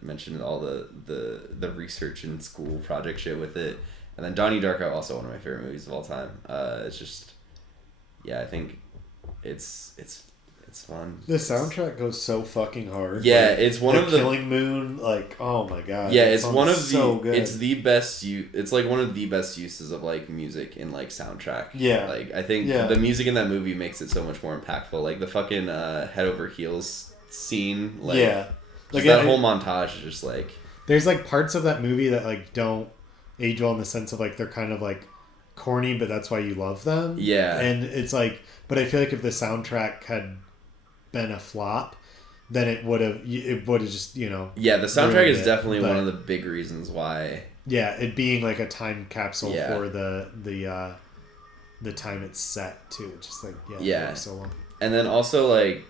Mentioned all the research and school project shit with it. And then Donnie Darko, also one of my favorite movies of all time. It's just, I think it's fun. The soundtrack goes so fucking hard. Yeah, it's one of the Killing Moon, like, oh my god. Yeah, it's one of so good. It's the best it's like one of the best uses of like music in like soundtrack. Yeah. Like I think the music in that movie makes it so much more impactful. Like the fucking head over heels scene, like like that whole montage is just like, there's like parts of that movie that like don't age well in the sense of like they're kind of like corny, but that's why you love them. Yeah. And it's like, but I feel like if the soundtrack had been a flop, then it would have just, the soundtrack is definitely one of the big reasons why. Yeah, it being like a time capsule for the time it's set to, just like so long. And then also like,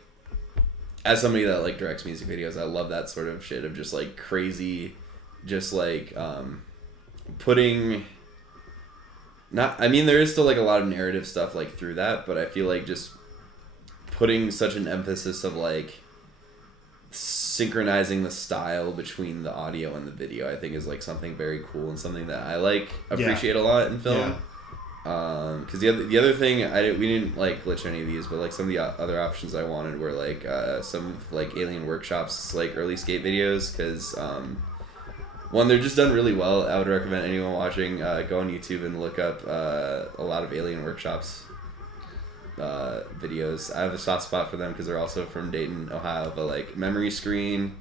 as somebody that like directs music videos, I love that sort of shit of just like crazy, just like putting. I mean, there is still like a lot of narrative stuff like through that, but I feel like just putting such an emphasis of like synchronizing the style between the audio and the video, I think is like something very cool and something that I like appreciate a lot in film. Because the other thing we didn't like glitch any of these, but like some of the other options I wanted were like some like Alien Workshops like early skate videos, because one, they're just done really well. I would recommend anyone watching go on YouTube and look up a lot of Alien Workshops videos. I have a soft spot for them because they're also from Dayton, Ohio. But like Memory Screen,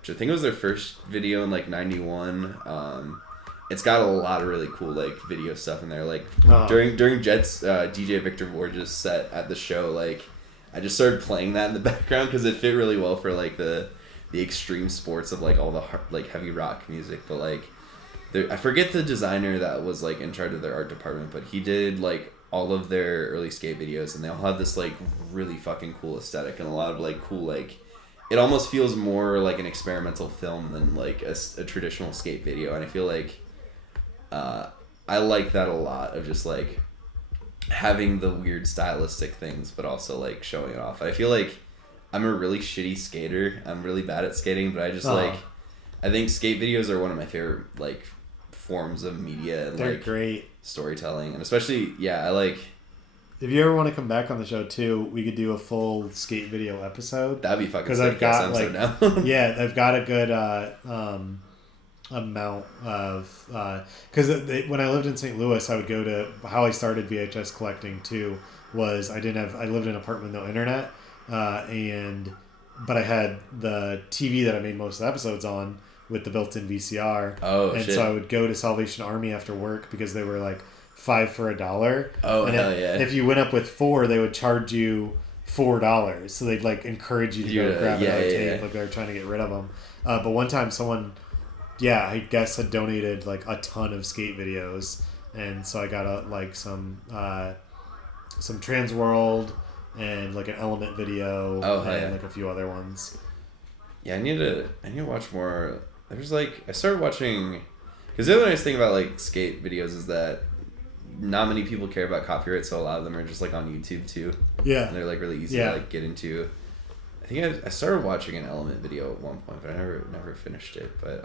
which I think was their first video in like '91. It's got a lot of really cool like video stuff in there. Like during Jet's DJ Victor Borges set at the show, like I just started playing that in the background because it fit really well for like the extreme sports of like all the like heavy rock music. But like I forget the designer that was like in charge of their art department, but he did like all of their early skate videos, and they all have this like really fucking cool aesthetic and a lot of like cool, like it almost feels more like an experimental film than like a traditional skate video. And I feel like I like that a lot, of just like having the weird stylistic things but also like showing it off. I feel like I'm a really shitty skater. I'm really bad at skating, but I just like, I think skate videos are one of my favorite like forms of media and they're like great storytelling. And especially I like, if you ever want to come back on the show too, we could do a full skate video episode. That'd be fucking because sick. I've got like now. I've got a good amount of because when I lived in St. Louis, I would go to, how I started VHS collecting too was I lived in an apartment with no internet, but I had the TV that I made most of the episodes on with the built-in VCR. So I would go to Salvation Army after work because they were like $5 for $1. Oh, and hell yeah. if you went up with 4, they would charge you $4. So they'd like encourage you to go grab another tape, like they're trying to get rid of them. But one time someone, I guess had donated like a ton of skate videos, and so I got some Trans World and like an Element video and like a few other ones. Yeah, I need to watch more. There's like I started watching, because the other nice thing about like skate videos is that not many people care about copyright, so a lot of them are just like on YouTube too. Yeah, and they're like really easy to like get into. I think I started watching an Element video at one point, but I never finished it. But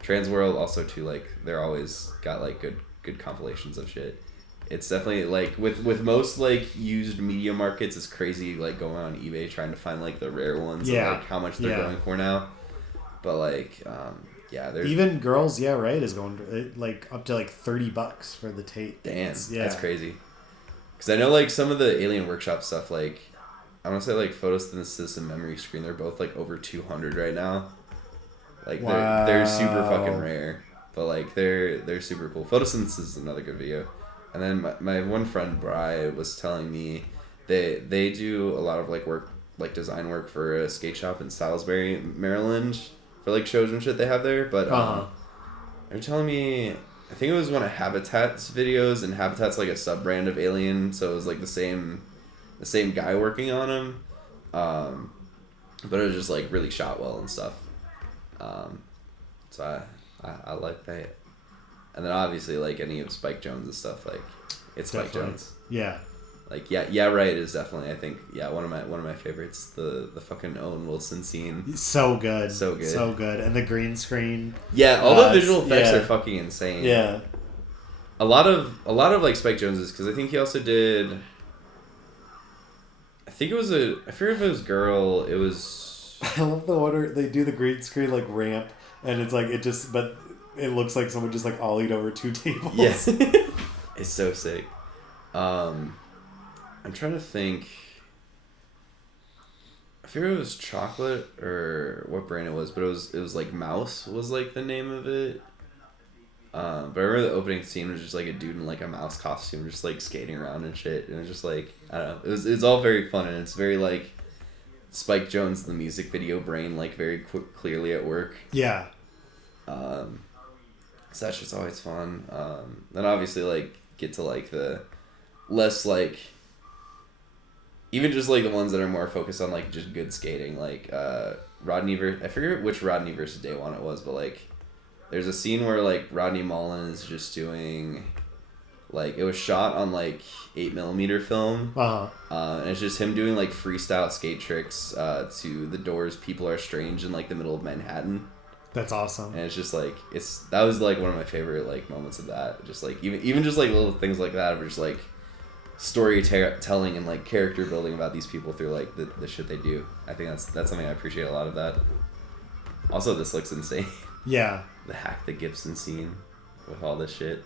Trans World also too, like they're always got like good compilations of shit. It's definitely like with most like used media markets, it's crazy like going on eBay trying to find like the rare ones and like how much they're going for now. But like there's even Girls is going like up to like $30 for the tape. Damn, that's crazy. Because I know like some of the Alien Workshop stuff, like I want to say like Photosynthesis and Memory Screen, they're both like over 200 right now. Like they're super fucking rare, but like they're super cool. Photosynthesis is another good video. And then my one friend Bri was telling me they do a lot of like work, like design work for a skate shop in Salisbury, Maryland, for like shows and shit they have there. But they're telling me, I think it was one of Habitat's videos, and Habitat's like a sub brand of Alien, so it was like the same guy working on them. But it was just like really shot well and stuff. So I like that. And then obviously like any of Spike Jonze's stuff, like it's Spike Jonze. Yeah. Like right is definitely, I think, one of my favorites. The fucking Owen Wilson scene. So good. So good. And the green screen. Yeah, all the visual effects are fucking insane. Yeah. A lot of like Spike Jonze's, because I think he also did. I think it was I forget if it was Girl. It was. I love the order they do the green screen like ramp, and it's like but it looks like someone just like ollied over two tables. Yes. It's so sick. I'm trying to think. I forget if it was Chocolate or what brand it was, but it was like Mouse was like the name of it. But I remember the opening scene was just like a dude in like a mouse costume, just like skating around and shit. And it was just like, I don't know. It was all very fun, and it's very like Spike Jonze, the music video brain, like very clearly at work. Yeah. So that's just always fun. Then obviously like get to like the less like, even just like the ones that are more focused on like just good skating, like Rodney I forget which Rodney versus Day One it was, but like there's a scene where like Rodney Mullen is just doing, like it was shot on like 8mm film, and it's just him doing like freestyle skate tricks to The Doors' "People Are Strange" in like the middle of Manhattan. That's awesome. And it's just like that was like one of my favorite like moments of that. Just like even just like little things like that, of just like storytelling and like character building about these people through like the shit they do. I think that's something I appreciate a lot of that. Also, this looks insane. Yeah. The Hack the Gibson scene with all this shit.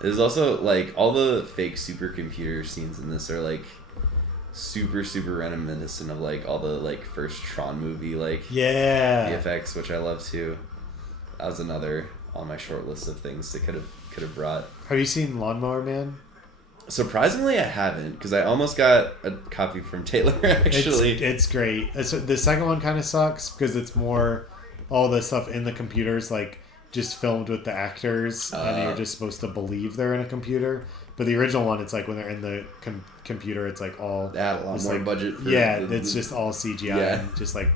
There's also like all the fake supercomputer scenes in this are like super reminiscent of like all the like first Tron movie like VFX, which I love too. That was another on my short list of things that could have brought. Have you seen Lawnmower Man? Surprisingly, I haven't, because I almost got a copy from Taylor actually. It's great. The second one kind of sucks because it's more all the stuff in the computers like just filmed with the actors, and you're just supposed to believe they're in a computer. But the original one, it's like when they're in the computer, it's like all... They had a lot more like, budget. For it's just all CGI. Yeah. And just like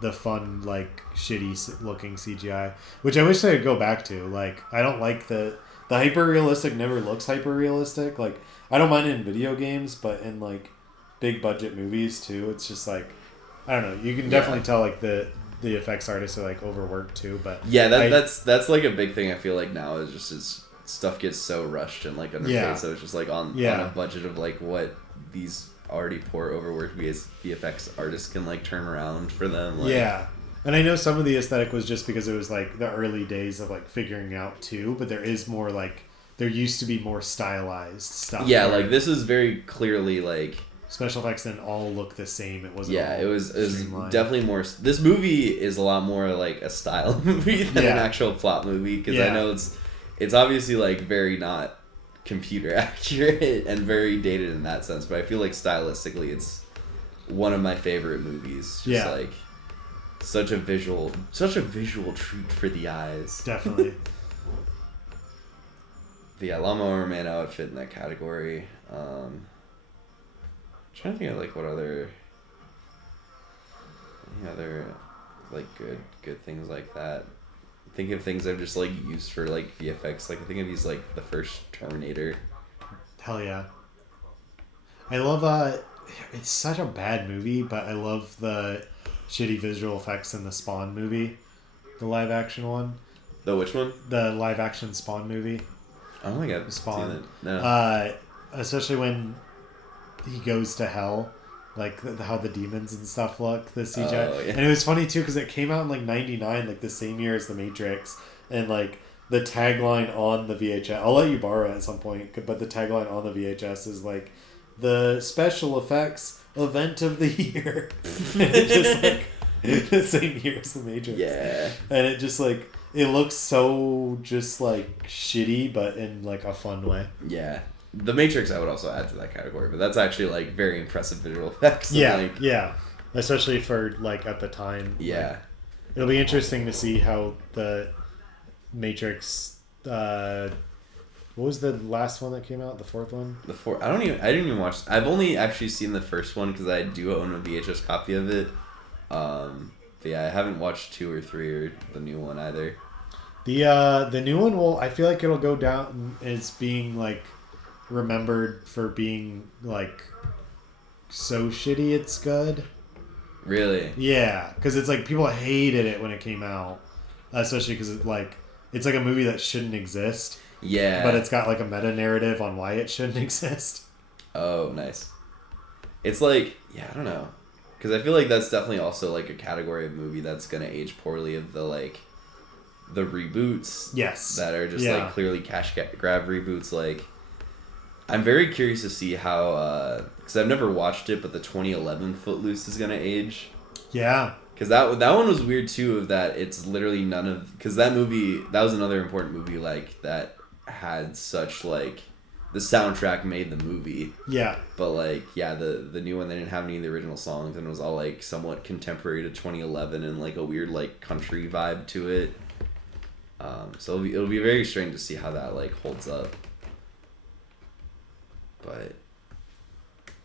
the fun, like shitty looking CGI, which I wish they would go back to. Like, I don't like the hyper realistic. Never looks hyper realistic. Like, I don't mind it in video games, but in like big budget movies too, it's just like, I don't know. You can definitely tell like the effects artists are like overworked too, but that's like a big thing I feel like now is just stuff gets so rushed and like underpaid, so it's just like on a budget of like what these already poor overworked VFX artists can like turn around for them. Like, and I know some of the aesthetic was just because it was like the early days of like figuring out too, but there is more like there used to be more stylized stuff. Like this is very clearly like special effects didn't all look the same. It wasn't. Yeah, all it was streamlined. definitely more. This movie is a lot more like a style movie than an actual plot movie, because I know it's obviously like very not computer accurate and very dated in that sense, but I feel like stylistically it's one of my favorite movies. Just like such a visual treat for the eyes. Definitely. But yeah, Lawnmower Man outfit in that category. Trying to think of like what other like good things like that. Think of things I've just like used for like VFX. Like I think of these like the first Terminator. Hell yeah. I love it's such a bad movie, but I love the shitty visual effects in the Spawn movie. The live action one. The which one? The live action Spawn movie. I don't think I've Spawn. seen it. No. Especially when he goes to hell, like how the demons and stuff look, the CGI. Oh, yeah. And it was funny too because it came out in like '99, like the same year as The Matrix, and like the tagline on the VHS. I'll let you borrow it at some point, but the tagline on the VHS is like the special effects event of the year. And it's just like the same year as The Matrix. Yeah. And it just like it looks so just like shitty, but in like a fun way. Yeah. The Matrix I would also add to that category, but that's actually like very impressive visual effects. Yeah, like, yeah. Especially for like at the time. Yeah. Like, it'll be interesting to see how the Matrix. What was the last one that came out? The fourth one. I didn't even watch. I've only actually seen the first one because I do own a VHS copy of it. But yeah, I haven't watched 2 or 3 or the new one either. The new one will. I feel like it'll go down as being like remembered for being like so shitty it's good. Really? Yeah, because it's like people hated it when it came out, especially because it's like a movie that shouldn't exist. Yeah. But it's got like a meta narrative on why it shouldn't exist. Oh, nice. It's like, yeah, I don't know, because I feel like that's definitely also like a category of movie that's gonna age poorly, of the like the reboots. Yes. That are just like clearly cash grab reboots. Like, I'm very curious to see how, because I've never watched it, but the 2011 Footloose is gonna age. Yeah. Because that one was weird too, of that it's literally none of, because that movie, that was another important movie like that had such like, the soundtrack made the movie. Yeah. But like, yeah, the new one, they didn't have any of the original songs, and it was all like somewhat contemporary to 2011 and like a weird like country vibe to it. So it'll be very strange to see how that like holds up. But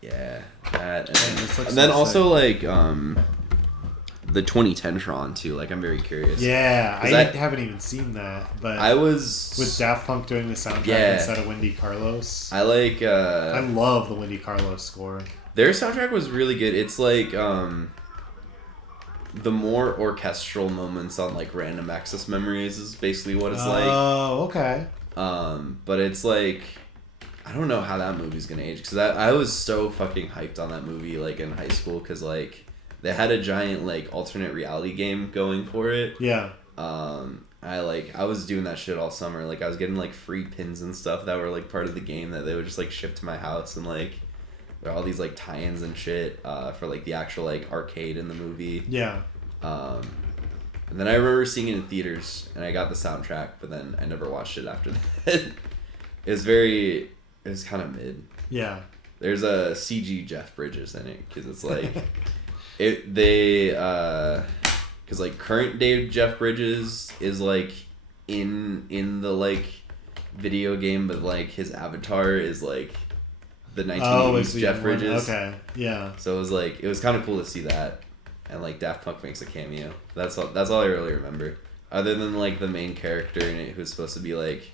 yeah, that and then also like the 2010 Tron too. Like, I'm very curious. Yeah, I haven't even seen that, but I was with Daft Punk doing the soundtrack instead of Wendy Carlos. I like. I love the Wendy Carlos score. Their soundtrack was really good. It's like the more orchestral moments on like Random Access Memories is basically what it's like. Oh, okay. But it's like, I don't know how that movie's gonna age, because I was so fucking hyped on that movie like in high school, because like they had a giant like alternate reality game going for it. Yeah. I was doing that shit all summer. Like, I was getting like free pins and stuff that were like part of the game that they would just like ship to my house, and like there are all these like tie-ins and shit for like the actual like arcade in the movie. Yeah. And then I remember seeing it in theaters, and I got the soundtrack, but then I never watched it after that. It was kind of mid. Yeah. There's a CG Jeff Bridges in it, because it's like because like current day Jeff Bridges is like in the like video game, but like his avatar is like the 1980s Jeff Bridges. Okay, yeah. So it was kind of cool to see that, and like Daft Punk makes a cameo. That's all I really remember, other than like the main character in it, who's supposed to be like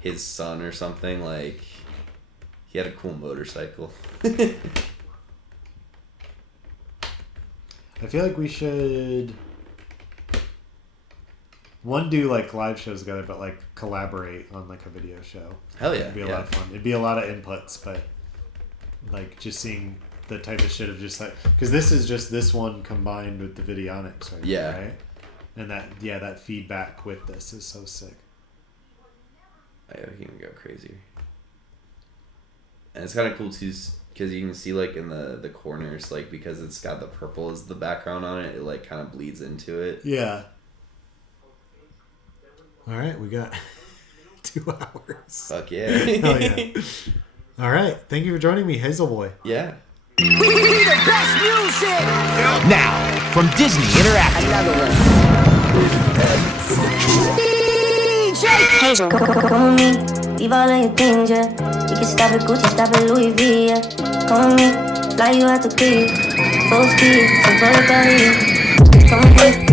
his son or something. Like, he had a cool motorcycle. I feel like we should do like live shows together, but like collaborate on like a video show. Hell yeah. It'd be a lot of fun. It'd be a lot of inputs, but like just seeing the type of shit of just like, because this is just this one combined with the Videonics, right? Yeah. Right? And that feedback with this is so sick. I can go crazy. And it's kind of cool to because you can see like in the corners, like because it's got the purple as the background on it, it like kind of bleeds into it. Yeah. All right, we got 2 hours. Fuck yeah. Hell yeah. All right, thank you for joining me, Hazelboy. Yeah. We the best music. Now, from Disney Interactive. DJ Come with me, leave all of your things, yeah. You can stop at Gucci, stop at Louis V, yeah. Come with me, fly you out to P, full speed, so full of Paris. Come with me.